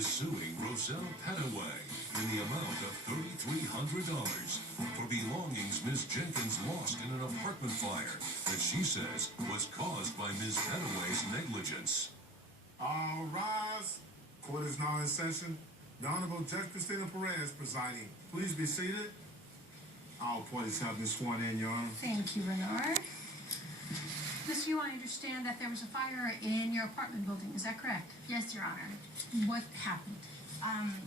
is suing Roselle Petaway in the amount of $3,300 for belongings Ms. Jenkins lost in an apartment fire that she says was caused by Ms. Petaway's negligence. All rise. Court is now in session. The Honorable Judge Christina Perez presiding. Please be seated. All parties have been sworn in, Your Honor. Thank you, Bernard. Miss Yu, I understand that there was a fire in your apartment building. Is that correct? Yes, Your Honor. What happened?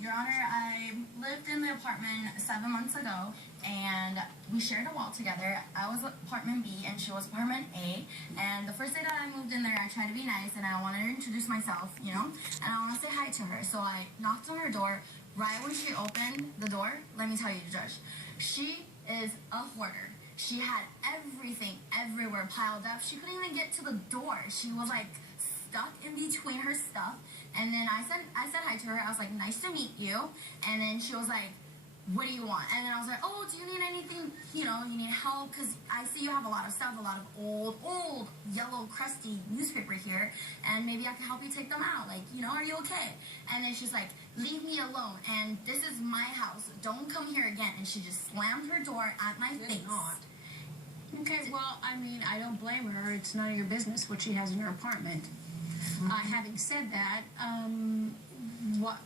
Your Honor, I lived in the apartment 7 months ago, and we shared a wall together. I was apartment B, and she was apartment A. And the first day that I moved in there, I tried to be nice, and I wanted to introduce myself, you know, and I want to say hi to her. So I knocked on her door. Right when she opened the door, let me tell you, Judge, she is a hoarder. She had everything everywhere piled up. She couldn't even get to the door. She was like stuck in between her stuff. And then I said hi to her. I was like, nice to meet you. And then she was like, what do you want? And then I was like, oh, do you need anything? You know, you need help? Because I see you have a lot of stuff, a lot of old, yellow, crusty newspaper here. And maybe I can help you take them out. Like, you know, are you okay? And then she's like, leave me alone. And this is my house. Don't come here again. And she just slammed her door at my face. Okay, well, I mean, I don't blame her. It's none of your business what she has in her apartment. Having said that, what?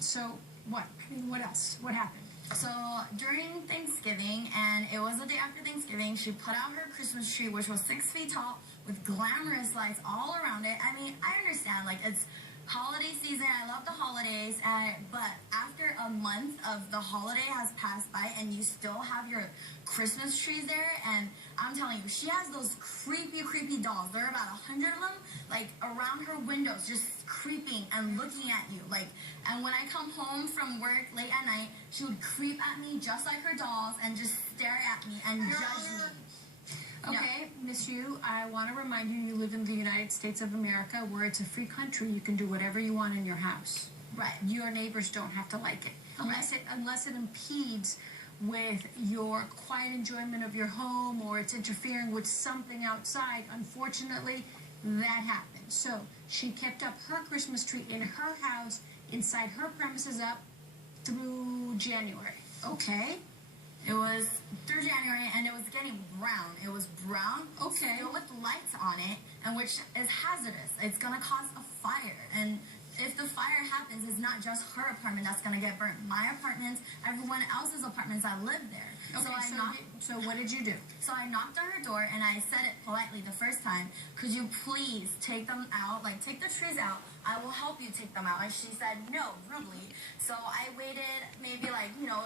So, what? I mean, what else? What happened? So during Thanksgiving, and it was the day after Thanksgiving, she put out her Christmas tree, which was 6 feet tall, with glamorous lights all around it. I mean, I understand, like, it's holiday season. I love the holidays, but after a month of the holiday has passed by and you still have your Christmas trees there, and I'm telling you, she has those creepy dolls. There are about 100 of them, like, around her windows, just creeping and looking at you. Like, and when I come home from work late at night, she would creep at me just like her dolls and just stare at me and judge me. Okay, Miss Yu, I want to remind you, you live in the United States of America, where it's a free country. You can do whatever you want in your house. Right. Your neighbors don't have to like it. Unless it impedes with your quiet enjoyment of your home, or it's interfering with something outside. Unfortunately, that happened. So she kept up her Christmas tree in her house, inside her premises, up through January. Okay. It was through January, and it was getting brown. It was brown, okay, still with lights on it, and which is hazardous. It's going to cause a fire, and if the fire happens, it's not just her apartment that's going to get burnt. My apartment, everyone else's apartments that live there. Okay, so what did you do? So I knocked on her door, and I said it politely the first time, could you please take them out, like take the trees out, I will help you take them out. And she said no, rudely. So I waited maybe like, you know.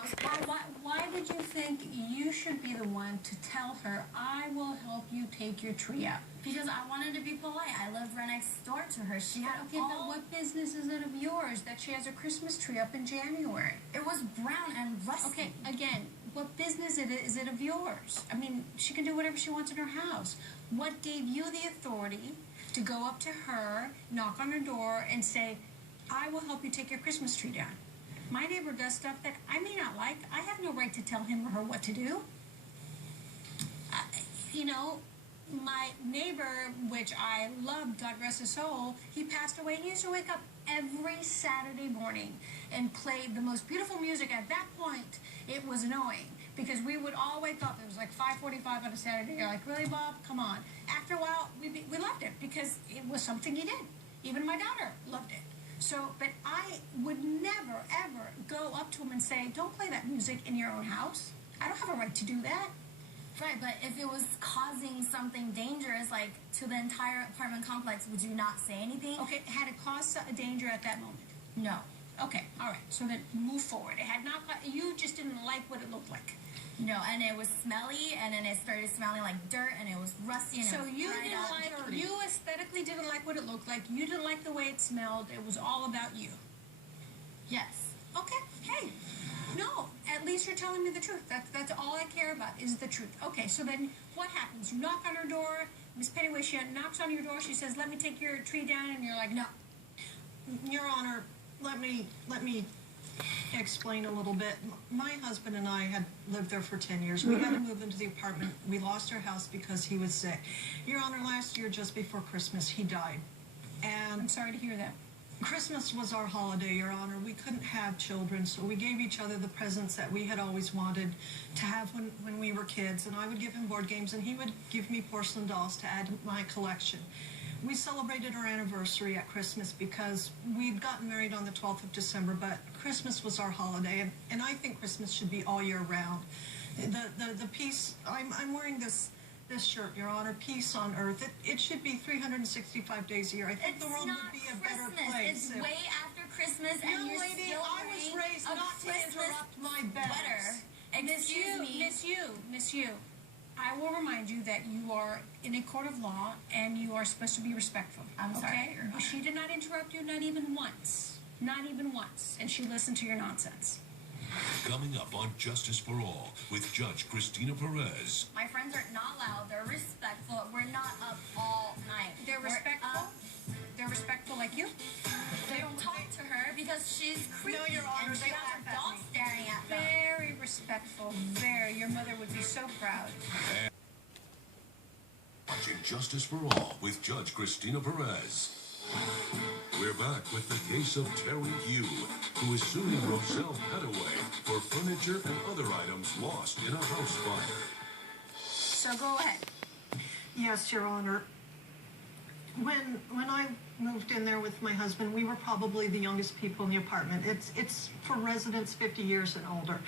Why did you think you should be the one to tell her, I will help you take your tree out? Because I wanted to be polite. I lived right next door to her. She had okay, but what business is it of yours that she has a Christmas tree up in January? It was brown and rusty. Okay, again, what business is it of yours? I mean, she can do whatever she wants in her house. What gave you the authority to go up to her, knock on her door, and say, I will help you take your Christmas tree down? My neighbor does stuff that I may not like. I have no right to tell him or her what to do. You know, my neighbor, which I loved, God rest his soul, he passed away. He used to wake up every Saturday morning and play the most beautiful music. At that point, it was annoying because we would all wake up. It was like 5:45 on a Saturday. You're like, really, Bob? Come on. After a while, we loved it because it was something he did. Even my daughter loved it. So, but I would never, ever go up to him and say, don't play that music in your own house. I don't have a right to do that. Right, but if it was causing something dangerous, like to the entire apartment complex, would you not say anything? Okay, had it caused a danger at that moment? No. Okay, all right. So then move forward. It had not. You just didn't like what it looked like. No, and it was smelly, and then it started smelling like dirt, and it was rusty, and so it was you didn't like. dirty. You aesthetically didn't like what it looked like. You didn't like the way it smelled. It was all about you. Yes. Okay. Hey. No, at least you're telling me the truth. That's all I care about is the truth. Okay, so then what happens? You knock on her door. Miss Pettyway, she knocks on your door. She says, let me take your tree down. And you're like, no. Your Honor, let me explain a little bit. My husband and I had lived there for 10 years. We had to move into the apartment. We lost our house because he was sick. Your Honor, last year, just before Christmas, he died. And I'm sorry to hear that. Christmas was our holiday, Your Honor. We couldn't have children, so we gave each other the presents that we had always wanted to have when we were kids. And I would give him board games, and he would give me porcelain dolls to add to my collection. We celebrated our anniversary at Christmas because we'd gotten married on the 12th of December, but Christmas was our holiday, and I think Christmas should be all year round. The peace, I'm wearing this shirt, Your Honor, peace on earth. It should be 365 days a year. I think the world would be a better place. It's way after Christmas, and Young you're lady, still I was wearing raised a not to Christmas interrupt my beds. sweater. Miss you. I will remind you that you are in a court of law and you are supposed to be respectful. I'm sorry, okay? Your Honor. She did not interrupt you, not even once. Not even once. And she listened to your nonsense. Coming up on Justice for All with Judge Christina Perez. My friends are not loud. They're respectful. We're not up all night. They're respectful? They're respectful like you? They don't talk to her because she's creepy. No, Your Honor, and she they has her laugh at dog me. staring at them. Very respectful. Very. Your mother would be so proud. Watching Justice for All with Judge Christina Perez. We're back with the case of Terry Hugh, who is suing Rochelle Petaway for furniture and other items lost in a house fire. So go ahead. Yes, Your Honor. When I moved in there with my husband, we were probably the youngest people in the apartment. It's for residents 50 years and older.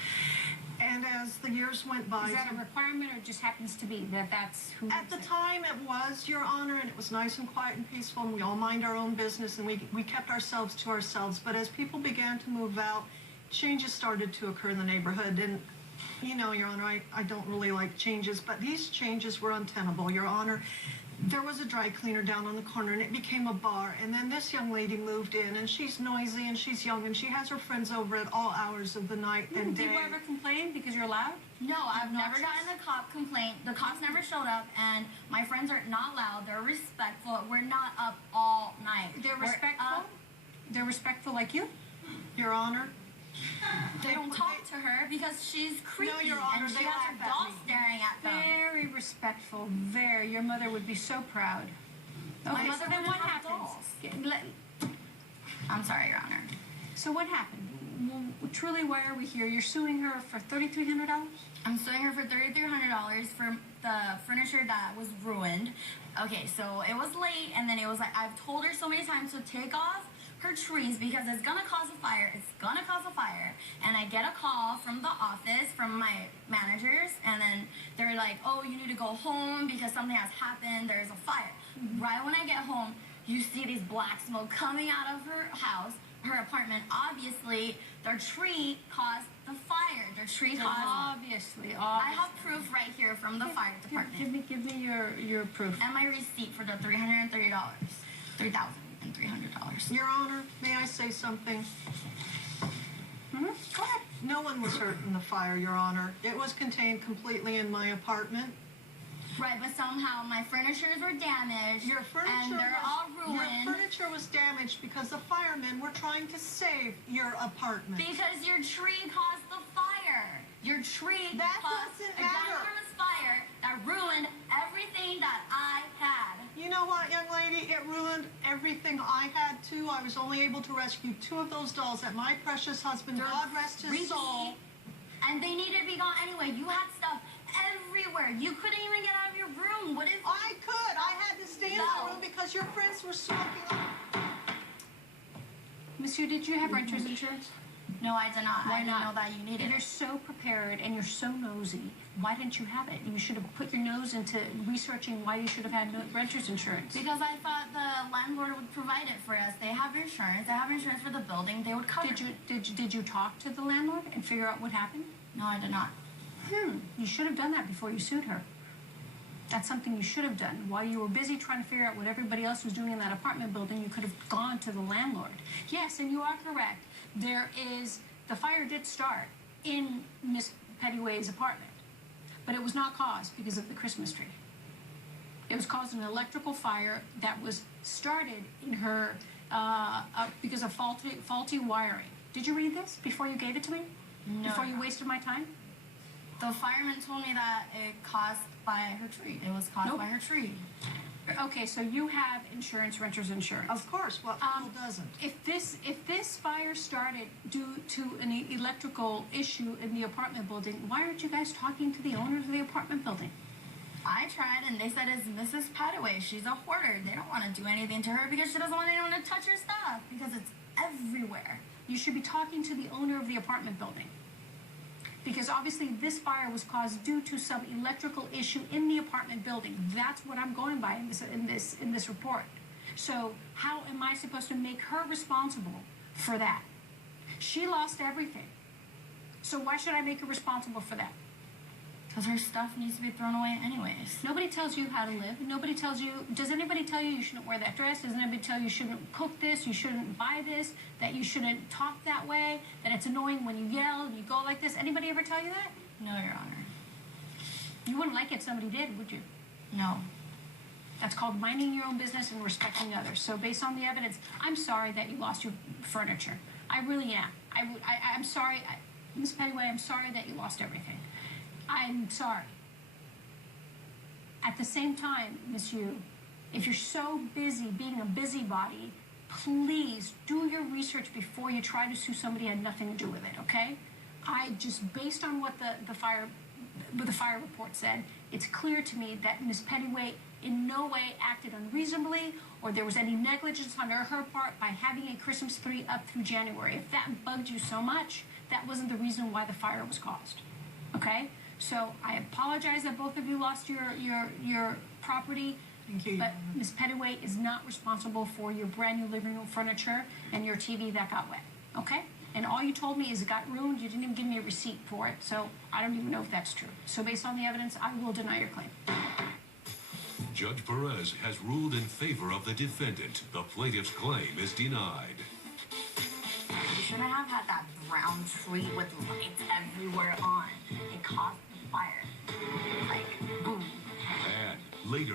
And as the years went by... Is that a requirement or just happens to be that that's who... At the time, it was, Your Honor, and it was nice and quiet and peaceful, and we all mind our own business, and we kept ourselves to ourselves. But as people began to move out, changes started to occur in the neighborhood. And, you know, Your Honor, I don't really like changes, but these changes were untenable, Your Honor. There was a dry cleaner down on the corner, and it became a bar. And then this young lady moved in, and she's noisy, and she's young, and she has her friends over at all hours of the night and day. Did you ever complain because you're loud? No, I've never Obnoxious? gotten a cop complaint. The cops never showed up, and my friends are not loud. They're respectful. We're not up all night. They're We're respectful? up. They're respectful like you? Your Honor, They don't talk to her because she's creepy. No, Your Honor, and she they has her laugh at dog me. staring at them. Very respectful. Very. Your mother would be so proud. My Okay, mother so then wouldn't what have happens? dolls. I'm sorry, Your Honor. So what happened? Well, truly, why are we here? You're suing her for $3,300? I'm suing her for $3,300 for the furniture that was ruined. Okay, so it was late, and then it was like, I've told her so many times to take off her trees because it's gonna cause a fire. It's gonna cause a fire. And I get a call from the office, from my managers, and then they're like, oh, you need to go home because something has happened. There's a fire. Right when I get home, you see these black smoke coming out of her house, her apartment. Obviously, their tree caused the fire. Their tree caused... Obviously. I have proof right here from the fire department. Give me your proof. And my receipt for the $330. $3,300. Your Honor, may I say something? Go ahead. No one was hurt in the fire, Your Honor. It was contained completely in my apartment. Right, but somehow my furnitures were damaged. Your furniture and they're all ruined. Your furniture was damaged because the firemen were trying to save your apartment. Because your tree caused the fire. Your tree That caused doesn't a matter. ginormous fire that ruined everything that I had. You know what, young lady? It ruined everything I had, too. I was only able to rescue 2 of those dolls that my precious husband, They're God rest his creepy, soul. And they needed to be gone anyway. You had stuff everywhere. You couldn't even get out of your room. What if... I could. I had to stay in my room because your friends were smoking. Monsieur, did you have renter's insurance? No, I did not. Why I didn't not? know that you needed You're it. so prepared and you're so nosy. Why didn't you have it? You should have put your nose into researching why you should have had renter's insurance. Because I thought the landlord would provide it for us. They have insurance. They have insurance for the building. They would cover it. Did you talk to the landlord and figure out what happened? No, I did not. You should have done that before you sued her. That's something you should have done. While you were busy trying to figure out what everybody else was doing in that apartment building, you could have gone to the landlord. Yes, and you are correct. The fire did start in Miss Pettyway's apartment, but it was not caused because of the Christmas tree. It was caused an electrical fire that was started in her because of faulty wiring. Did you read this before you gave it to me? No. Before you wasted my time? The fireman told me that it caused by her tree. It was caused Nope. by her tree. Okay, so you have insurance, renter's insurance. Of course, well, who doesn't? If this fire started due to an electrical issue in the apartment building, why aren't you guys talking to the owners of the apartment building? I tried, and they said it's Mrs. Padaway. She's a hoarder. They don't want to do anything to her because she doesn't want anyone to touch her stuff because it's everywhere. You should be talking to the owner of the apartment building. Because obviously this fire was caused due to some electrical issue in the apartment building. That's what I'm going by in this report. So how am I supposed to make her responsible for that? She lost everything. So why should I make her responsible for that? Because her stuff needs to be thrown away anyways. Nobody tells you how to live. Nobody tells you, does anybody tell you you shouldn't wear that dress? Does anybody tell you you shouldn't cook this, you shouldn't buy this, that you shouldn't talk that way, that it's annoying when you yell and you go like this? Anybody ever tell you that? No, Your Honor. You wouldn't like it if somebody did, would you? No. That's called minding your own business and respecting others. So based on the evidence, I'm sorry that you lost your furniture. I really am. I'm sorry, Ms. Pettyway, I'm sorry that you lost everything. I'm sorry. At the same time, Miss Yu, if you're so busy being a busybody, please do your research before you try to sue somebody who had nothing to do with it, okay? I just, based on what the fire report said, it's clear to me that Ms. Pettyway in no way acted unreasonably or there was any negligence on her part by having a Christmas tree up through January. If that bugged you so much, that wasn't the reason why the fire was caused, okay? So I apologize that both of you lost your property. Thank you. But Ms. Pettyway is not responsible for your brand new living room furniture and your TV that got wet. Okay? And all you told me is it got ruined. You didn't even give me a receipt for it. So I don't even know if that's true. So based on the evidence, I will deny your claim. Judge Perez has ruled in favor of the defendant. The plaintiff's claim is denied. You shouldn't have had that brown tree with lights everywhere on. It caused the fire. Like, boom. And later.